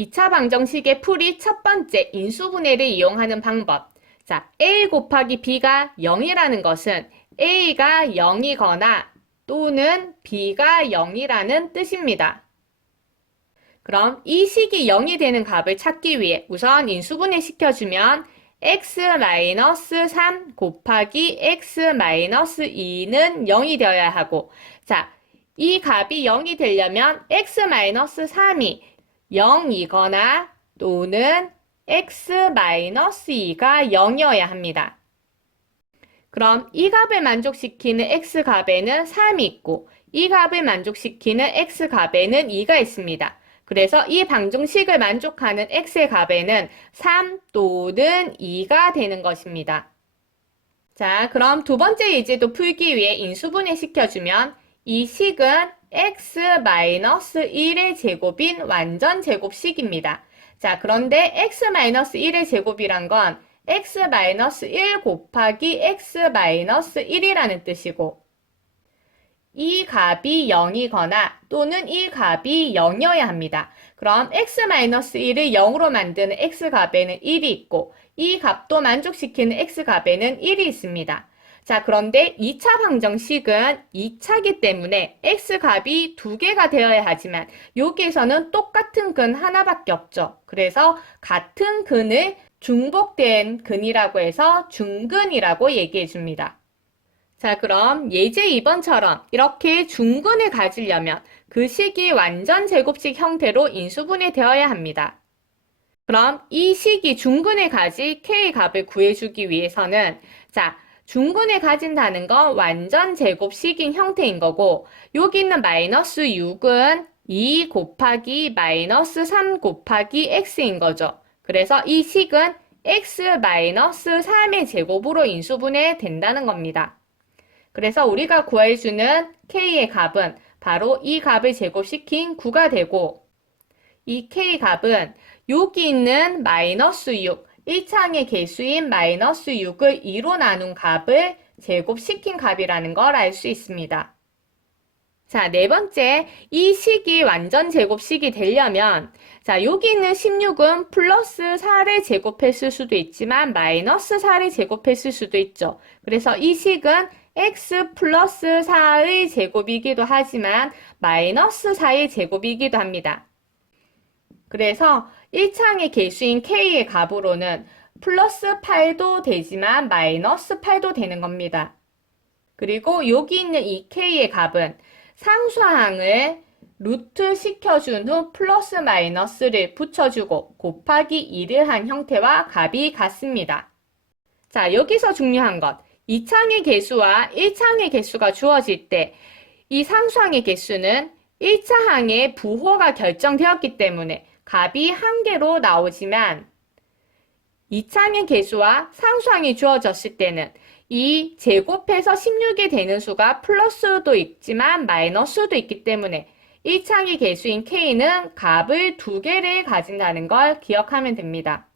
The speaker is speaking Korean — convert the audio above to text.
2차 방정식의 풀이 첫 번째 인수분해를 이용하는 방법. 자, a 곱하기 b가 0이라는 것은 a가 0이거나 또는 b가 0이라는 뜻입니다. 그럼 이 식이 0이 되는 값을 찾기 위해 우선 인수분해 시켜주면 x-3 곱하기 x-2는 0이 되어야 하고 자, 이 값이 0이 되려면 x-3이 0이거나 또는 x-2가 0이어야 합니다. 그럼 이 값을 만족시키는 x값에는 3이 있고 이 값을 만족시키는 x값에는 2가 있습니다. 그래서 이 방정식을 만족하는 x의 값에는 3 또는 2가 되는 것입니다. 자, 그럼 두 번째 예제도 풀기 위해 인수분해 시켜주면 이 식은 x-1의 제곱인 완전 제곱식입니다. 자, 그런데 x-1의 제곱이란 건 x-1 곱하기 x-1이라는 뜻이고 이 값이 0이거나 또는 이 값이 0이어야 합니다. 그럼 x-1을 0으로 만드는 x값에는 1이 있고 이 값도 만족시키는 x값에는 1이 있습니다. 자, 그런데 2차 방정식은 2차기 때문에 x값이 두 개가 되어야 하지만 여기에서는 똑같은 근 하나밖에 없죠. 그래서 같은 근을 중복된 근이라고 해서 중근이라고 얘기해 줍니다. 자, 그럼 예제 2번처럼 이렇게 중근을 가지려면 그 식이 완전 제곱식 형태로 인수분해 되어야 합니다. 그럼 이 식이 중근을 가질 k 값을 구해주기 위해서는 자, 중근을 가진다는 건 완전 제곱식인 형태인 거고 여기 있는 마이너스 6은 2 곱하기 마이너스 3 곱하기 x인 거죠. 그래서 이 식은 x 마이너스 3의 제곱으로 인수분해 된다는 겁니다. 그래서 우리가 구해주는 k의 값은 바로 이 값을 제곱시킨 9가 되고 이 k 값은 여기 있는 마이너스 6, 1창의 개수인 마이너스 6을 2로 나눈 값을 제곱시킨 값이라는 걸 알 수 있습니다. 자, 네 번째, 이 식이 완전 제곱식이 되려면, 자, 여기 있는 16은 플러스 4를 제곱했을 수도 있지만, 마이너스 4를 제곱했을 수도 있죠. 그래서 이 식은 x 플러스 4의 제곱이기도 하지만, 마이너스 4의 제곱이기도 합니다. 그래서 1창의 개수인 k의 값으로는 플러스 8도 되지만, 마이너스 8도 되는 겁니다. 그리고 여기 있는 이 k의 값은 상수항을 루트 시켜준 후 플러스 마이너스를 붙여주고 곱하기 2를 한 형태와 값이 같습니다. 자, 여기서 중요한 것. 2창의 개수와 1창의 개수가 주어질 때 이 상수항의 개수는 1차 항의 부호가 결정되었기 때문에 값이 한 개로 나오지만 2창의 개수와 상수항이 주어졌을 때는 이 제곱해서 16이 되는 수가 플러스도 있지만 마이너스도 있기 때문에 1창의 개수인 k는 값을 두 개를 가진다는 걸 기억하면 됩니다.